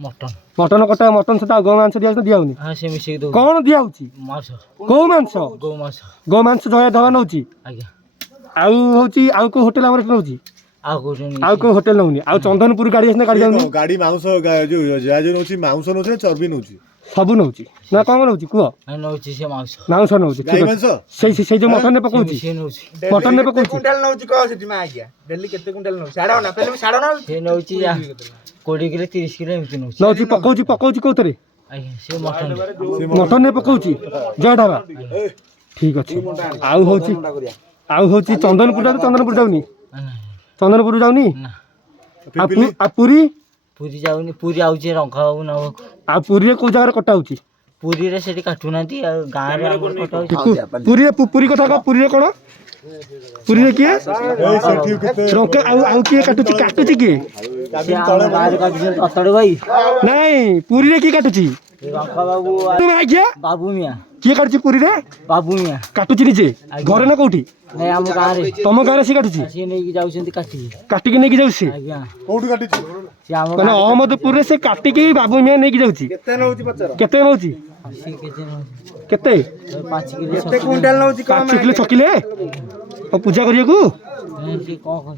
mutton कटा mutton सहित गौ मांस दिया दिया कौन दिया गौ मांस गौ मांस जया धवा नौ आउ को होटेल आमर नौ आउ को होटेल नौनी आउ चंदनपुर गाड़ी आसना गाड़ी जाऊनी गाड़ी मांस जो नौची मांस नौची चर्बी नौची सब नौ ना कौन नौ कह मांस नौ गाई मांस से जो मटन ने पकाउची मटन ने पकाउची कुंटल नौची कह सेठी मा आज्ञा डेली केते कुंटल नौ साडा ना पहले साडा ना से नौची 20 किलो 30 किलो एमती नौची पकाउची कोथरे से मटन मटन ने पकाउची जय ढाबा ठीक अच्छे आउ चंदनपुर जाऊनी चंदनपुर जाऊनी आ पूरी पूरी जाऊनी पूरी आउची रंका ना आ पूरी को जगह कटा होची पूरी रे सेठी काटू नांती गां रे हमर कटा होची पूरी कथा का पूरी रे कोन पूरी रे किए रंका आउ किए काटुची किए गां रे काटू अतड़ भाई नहीं पूरी रे की काटुची रंका बाबू तुम आज्ञा बाबू मिया किए काटुची पूरी रे बाबू मिया काटुची निजे घरे ना कोठी नहीं हम गां रे तम गां रे से काटुची से नै कि जाउछंती काटी के नहीं जाऊ से आज्ञा कोठी काटिची से हम माने अहमदपुर रे से काटी के बाबू मिया नहीं जाउची केते नौची पचर केते नौची से केते 5 किलो केते कुंटल नौची कह 5 किलो 6 किलो पूजा करिया को से कौन